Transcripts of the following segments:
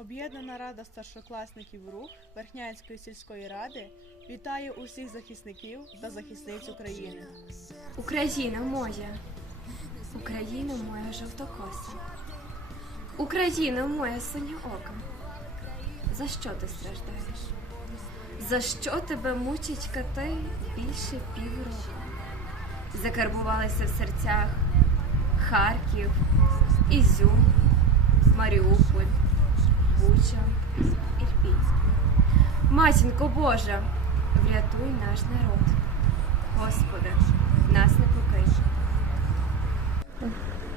Об'єднана рада старшокласників рух Верхнянської сільської ради вітає усіх захисників та захисниць України. Україна моя, Україна моя жовтокоса, Україна моя синьоока. За що ти страждаєш? За що тебе мучить кати більше півроку? Закарбувалися в серцях Харків, Ізюм, Маріуполь, Буча, Ірпінь. Матінко Божа, врятуй наш народ. Господи, нас не покинь.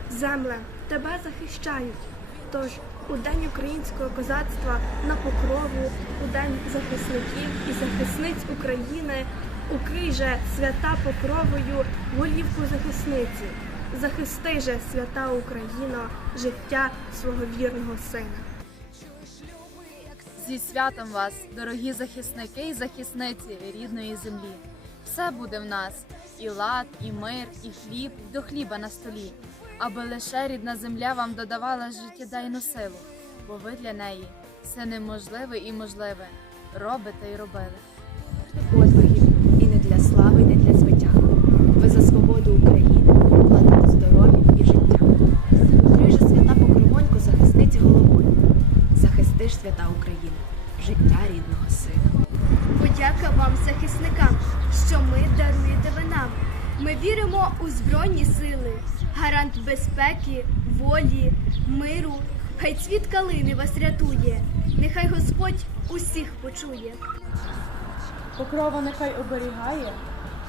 Земле, тебе захищають. Тож у день українського козацтва на покрову, у день захисників і захисниць України, укрий же свята покровою голівку захисниці. Захисти же, свята Україна, життя свого вірного сина. Зі святом вас, дорогі захисники і захисниці рідної землі. Все буде в нас і лад, і мир, і хліб, до хліба на столі, аби лише рідна земля вам додавала життєдайну силу, бо ви для неї все неможливе і можливе робите і робили. подвигів і не для слави, і не для звиття. Ви за свободу України платите здоров'ям і життям. Укрий же свята покровонько захисниці головою. Захисти свята України, життя рідного сина. Подяка вам, захисникам, що ми даруєте ви нам. Ми віримо у збройні сили, гарант безпеки, волі, миру. Хай цвіт калини вас рятує, нехай Господь усіх почує. Покрова нехай оберігає,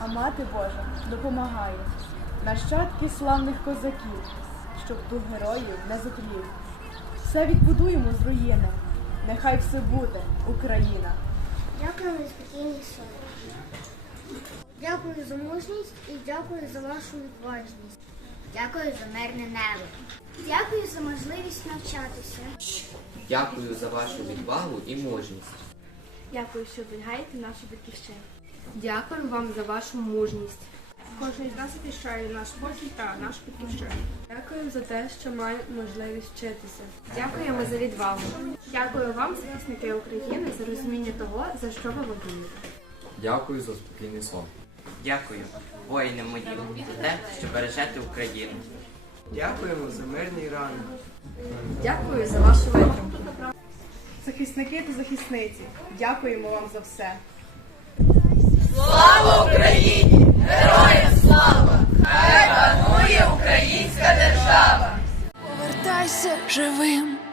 а мати Божа допомагає. Нащадки славних козаків, щоб дух героїв не затлів. Все відбудуємо з руїни. Нехай все буде Україна. Дякую за спокійний сон. Дякую за мужність і дякую за вашу відважність. Дякую за мирне небо. Дякую за можливість навчатися. Дякую за вашу відвагу і мужність. Дякую, що оберігаєте нашу батьківщину. Дякую вам за вашу мужність. Кожен з нас захищає наш спокій та нашу батьківщину. Дякую за те, що маю можливість вчитися. Дякуємо за відвагу. Дякую вам, захисники України, за розуміння того, за що ви воюєте. Дякую за спокійний сон. Дякую, воїни мої, за те, що бережете Україну. Дякуємо за мирний ранок. Дякую за вашу витримку. Захисники та захисниці, дякуємо вам за все. Повертайся живим.